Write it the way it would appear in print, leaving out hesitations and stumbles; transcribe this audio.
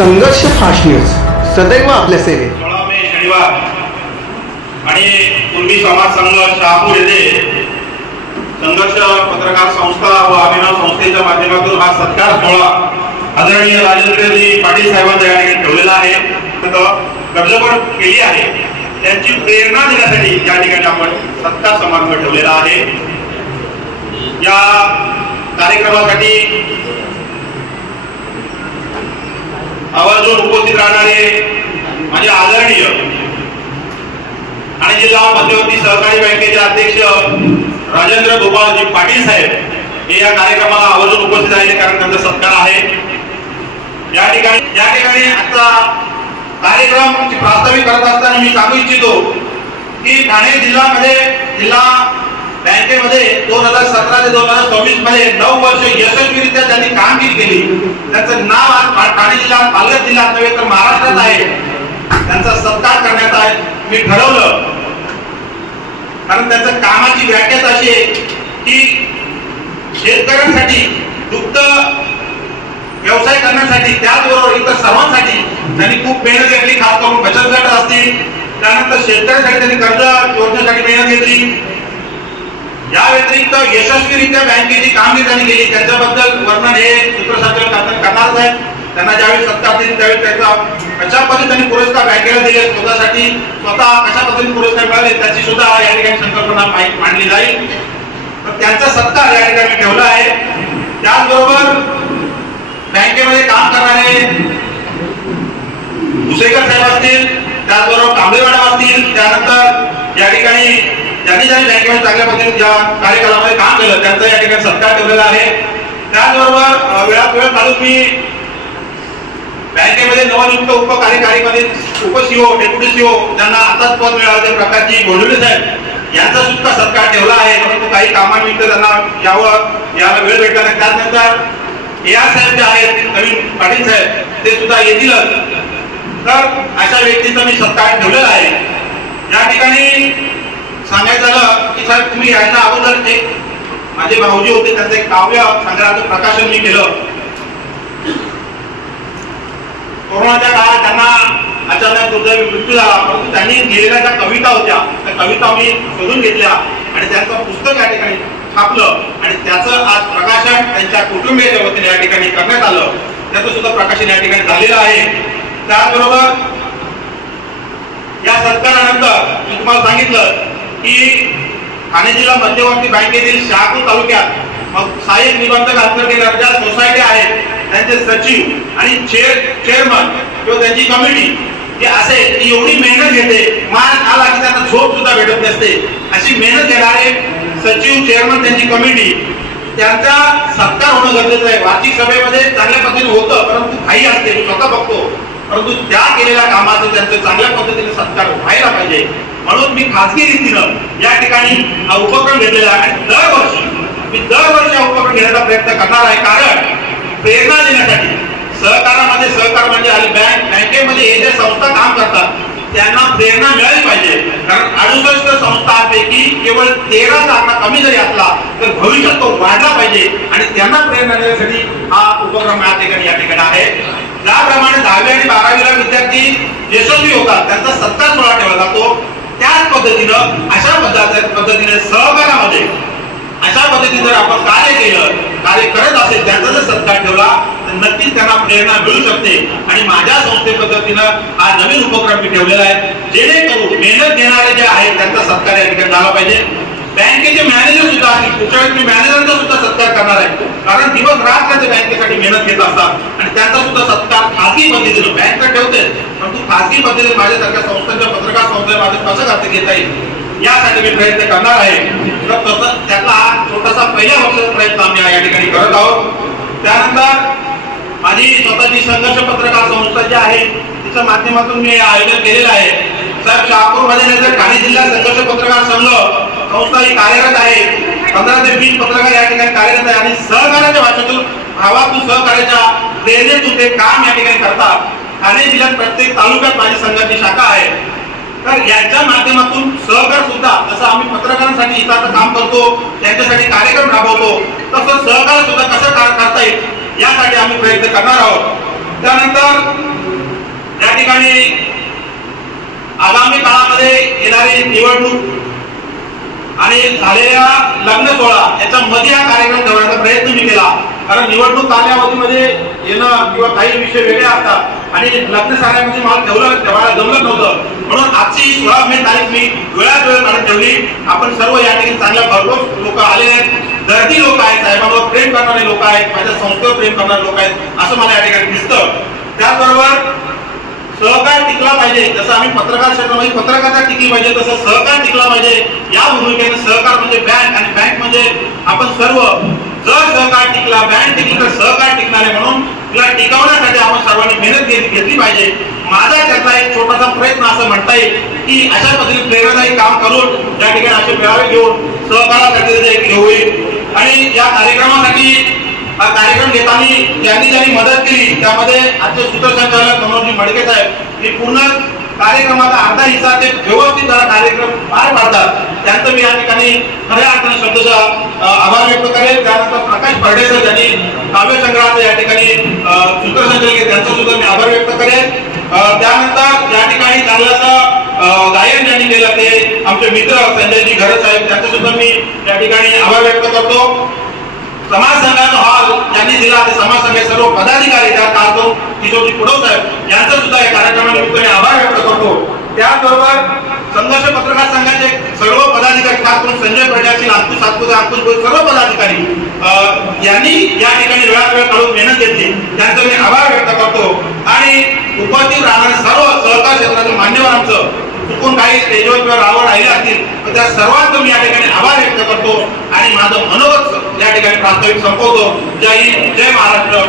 संघर्ष fast news सदैव आपल्या सेवेत. 16 मे शनिवार आणि पूर्वी समाज संघ शहापूर येथे संघर्ष पत्रकार संस्था व अभिनव संस्थेच्या माध्यमातून हा सत्कार सोहळा आदरणीय राजेंद्रजी पाटील साहेबांच्या या ठिकाणी ठेवलेला आहे. कर्जपण केली आहे त्यांची प्रेरणा देण्यासाठी या ठिकाणी आपण सत्कार समारंभ ठेवलेला आहे. या कार्यक्रमासाठी आवर्जून उपस्थित राहणारे माझे आदरणीय आणि जिल्हा मध्यवर्ती सहकारी बँकेचे अध्यक्ष राजेंद्र गोपाळजी पाटील साहेब हे या कार्यक्रमाला आवर्जून उपस्थित आहेत, कारण त्यांचा सत्कार आहे. या ठिकाणी आजचा कार्यक्रम प्रास्ताविक करत असताना मी सांगू इच्छितो की ठाणे जिल्हा बँकेमध्ये 2017 ते 2024 मध्ये 9 वर्ष यशस्वीरित्या त्यांनी कामगिरी केली. त्यांचं नाव आज ठाणे जिल्ह्यात पालघर जिल्ह्यात नव्हे तर महाराष्ट्रात आहे. त्यांचा सत्कार करण्यात आहे मी ठरवलं, कारण त्यांच्या कामाची व्याख्याच अशी आहे की शेतकऱ्यांसाठी दुग्ध व्यवसाय करण्यासाठी त्याचबरोबर इतर सर्वांसाठी त्यांनी खूप मेहनत घेतली. खास करून बचत गट असतील, त्यानंतर शेतकऱ्यांसाठी त्यांनी कर्ज योजनेसाठी मेहनत घेतली. या व्यतिरिक्त यशस्वीरित्या बँकेची कामगिरी त्यांनी केली. त्यांच्याबद्दल वर्णन हे सूत्रसंचालन करणार आहेत. त्यांना ज्यावेळी सत्कार दिली त्यावेळी त्यांचा कशा पद्धतीने पुरस्कार बँकेला दिले, स्वतः कशा पद्धतीने पुरस्कार मिळाले त्याची सुद्धा या ठिकाणी संकल्पना मांडली जाईल. तर त्यांचा सत्कार या ठिकाणी ठेवला आहे. त्याचबरोबर बँकेमध्ये काम करणारे भुसेकर साहेब असतील, त्याचबरोबर कांबळे मॅडम असतील, त्यानंतर या ठिकाणी ज्यांनी बँकेमध्ये चांगल्या पद्धतीने ज्या कार्यक्रमामध्ये काम केलं त्यांचा या ठिकाणी सत्कार ठेवलेला आहे. त्याचबरोबर वेळात वेळ काढून मी बँकेमध्ये नवनियुक्त उपकार्यकारी मध्ये उपसीओ डेप्युटी सीओ ज्यांना आताच पद मिळालं त्या प्रकारची गोंडवले साहेब यांचा सुद्धा सत्कार ठेवला आहे. परंतु काही कामानिमित्त त्यांना याला वेळ भेटला नाही. त्यानंतर AR साहेब जे आहेत नवीन पाटील साहेब ते सुद्धा येतीलच. तर अशा व्यक्तींचा मी सत्कार ठेवलेला आहे. या ठिकाणी सांगायचं झालं की साहेब तुम्ही याच्या अगोदर एक माझे भाऊजी होते त्यांचं एक काव्य संग्रहाचं प्रकाशन मी केलं. कोरोनाच्या काळात त्यांना अचानक दुर्दैवी मृत्यू झाला, परंतु त्यांनी लिहिलेल्या ज्या कविता होत्या त्या कविता मी शोधून घेतल्या आणि त्यांचं पुस्तक या ठिकाणी छापलं आणि त्याचं आज प्रकाशन त्यांच्या कुटुंबियाच्या वतीने या ठिकाणी करण्यात आलं. त्याचं सुद्धा प्रकाशन या ठिकाणी झालेलं आहे. त्याचबरोबर या सत्कारानंतर मी तुम्हाला सांगितलं की ठाणे जिल्हा मध्यवर्ती बँकेतील शहापूर तालुक्यात मग सहाय्यक निबंधक अंतर्गत ज्या सोसायटी आहेत त्यांचे सचिव आणि चेअरमन किंवा त्यांची कमिटी हे असे की एवढी मेहनत घेते, मान आला की त्यांना झोप सुद्धा भेटत नसते, अशी मेहनत घेणारे सचिव चेअरमन त्यांची कमिटी त्यांचा सत्कार होणं गरजेचं आहे. वार्षिक सभेमध्ये चांगल्या पद्धतीने होतं, परंतु घाई असते मी स्वतः बघतो, परंतु त्या केलेल्या कामाचं त्यांचं चांगल्या पद्धतीने सत्कार व्हायला पाहिजे. म्हणून मी खासगी रीतीनं या ठिकाणी हा उपक्रम घेतलेला आहे आणि दरवर्षी हा उपक्रम घेण्याचा प्रयत्न करणार आहे. कारण प्रेरणा देण्यासाठी सहकारामध्ये सहकार म्हणजे बँकेमध्ये हे जे संस्था काम करतात त्यांना प्रेरणा मिळाली पाहिजे. कारण 68 संस्थांपैकी केवळ 13 जागा कमी जरी असला तर भविष्यात तो वाढला पाहिजे आणि त्यांना प्रेरणा देण्यासाठी हा उपक्रम या ठिकाणी आहे. ज्याप्रमाणे 10वी आणि 12वीला विद्यार्थी यशस्वी होतात त्यांचा सत्कार सोहळा ठेवला जातो, त्याच पद्धतीनं अशा पद्धतीने सहकारामध्ये अशा पद्धतीने जर आपण कार्य करत असेल त्यांचा जर सत्कार ठेवला तर नक्कीच त्यांना प्रेरणा मिळू शकते. आणि माझ्या संस्थे पद्धतीनं हा नवीन उपक्रम मी ठेवलेला आहे, जेणेकरून मेहनत घेणारे जे आहेत त्यांचा सत्कार या ठिकाणी झाला पाहिजे. बँकेचे मॅनेजर सुद्धा असतील, पुढच्या वेळी मी मॅनेजरांचा सुद्धा सत्कार करणार आहे, कारण दिवस रात्र ते बँकेसाठी मेहनत घेत असतात आणि त्यांचा सुद्धा सत्कार खासगी पद्धतीने बँक ठेवते, परंतु खासगी पद्धतीने माझ्यासारख्या संस्थांच्या पत्रकार संस्थेमध्ये कसं करता घेता येईल यासाठी मी प्रयत्न करणार आहे. तर तसं त्याचा हा छोटासा पहिल्या वर्षाचा प्रयत्न आम्ही या ठिकाणी करत आहोत. त्यानंतर माझी स्वतःची संघर्ष पत्रकार संस्था जी आहे तिच्या माध्यमातून मी आयोजन केलेलं आहे. साहेब शहापूरमध्ये नाही तर ठाणे जिल्हा संघर्ष पत्रकार संघ संस्था ही कार्यरत आहे. 15 ते 20 पत्रकार या ठिकाणी कार्यरत आहे आणि सहकार्याच्या भाषेतून भावातून सहकार्याच्या प्रेरणेतून ते काम या ठिकाणी करतात. ठाणे जिल्ह्यात प्रत्येक तालुक्यात माझी संघाची शाखा आहे. तर याच्या माध्यमातून सहकार सुद्धा जसं आम्ही पत्रकारांसाठी हिताचं काम करतो त्यांच्यासाठी कार्यक्रम राबवतो तसं सहकार सुद्धा कसं करता येईल यासाठी आम्ही प्रयत्न करणार आहोत. त्यानंतर या ठिकाणी आगामी काळामध्ये येणारी निवडणूक आणि झालेल्या लग्न सोहळा याच्यामध्ये हा कार्यक्रम ठेवण्याचा प्रयत्न मी केला, कारण निवडणूक कालावधीमध्ये येणं किंवा काही विषय वेगळे असतात आणि लग्न साऱ्यामध्ये मला ठेवायला जमलं नव्हतं, म्हणून आजची 16 मे तारीख मी वेळात वेळ काढून ठेवली. आपण सर्व या ठिकाणी चांगल्या भरपूर लोक आले आहेत, दर्दी लोक आहेत, साहेबांवर प्रेम करणारे लोक आहेत, माझ्या संस्थेवर प्रेम करणारे लोक आहेत असं मला या ठिकाणी दिसतं. त्याचबरोबर सहकार टिकला पाहिजे, जसं आम्ही पत्रकार क्षेत्रामध्ये पत्रकारिता टिकली पाहिजे तसं सहकार टिकला पाहिजे या भूमिकेने. सहकार म्हणजे बँक आणि बँक म्हणजे आपण सर्व. जर सहकार टिकला, बँक टिकली तर सहकार टिकणार आहे, म्हणून तिला टिकवण्यासाठी आपण सर्वांनी मेहनत घेतली पाहिजे. माझा त्यातला एक छोटासा प्रयत्न असं म्हणता येईल की अशा पद्धतीने प्रेरणादायी काम करून या ठिकाणी असे मेळावे घेऊन सहकारासाठी एक होईल. आणि या कार्यक्रमासाठी हा कार्यक्रम घेताना ज्यांनी मदत केली त्यामध्ये आजचे सूत्रसंचालक मनोजी मडके साहेब हे पूर्ण कार्यक्रमाचा अर्धा हिस्सा ते व्यवस्थित कार्यक्रम पार पाडतात, त्यांचं मी या ठिकाणी खऱ्या अर्थाने शब्दशः आभार व्यक्त करेल. त्यानंतर प्रकाश परडेसर यांनी काव्यसंग्रहाचं या ठिकाणी सूत्रसंचालक आहे त्यांचा सुद्धा मी आभार व्यक्त करेल. त्यानंतर या ठिकाणी चांगलं गायन ज्यांनी केलं ते आमचे मित्र संजयजी घरत साहेब त्यांचा सुद्धा मी या ठिकाणी आभार व्यक्त करतो. समाज संघाचा हॉल ज्यांनी दिला ते समाज संघाचे सर्व पदाधिकारी त्यात कालतो किशोरजी पुढव साहेब यांचा सुद्धा या कार्यक्रमानिमित्ताने आभार व्यक्त करतो. त्याचबरोबर संघर्ष पत्रकार संघाचे सर्व पदाधिकारी खास करून संजय बर्डे असतील, अंकुश सातपुते, अंकुश भोईर सर्व पदाधिकारी यांनी या ठिकाणी वेळात वेळ काढून मेहनत घेतली त्यांचा मी आभार व्यक्त करतो. आणि उपस्थित राहणारे सर्व सहकार क्षेत्रातील मान्यवरांचं चुकून काही स्टेजवर किंवा रावण राहिले असतील तर त्या सर्वांचं मी या ठिकाणी आभार व्यक्त करतो आणि माझं मनोगत या ठिकाणी प्रास्ताविक संपवतो. जय हिंद, जय महाराष्ट्र,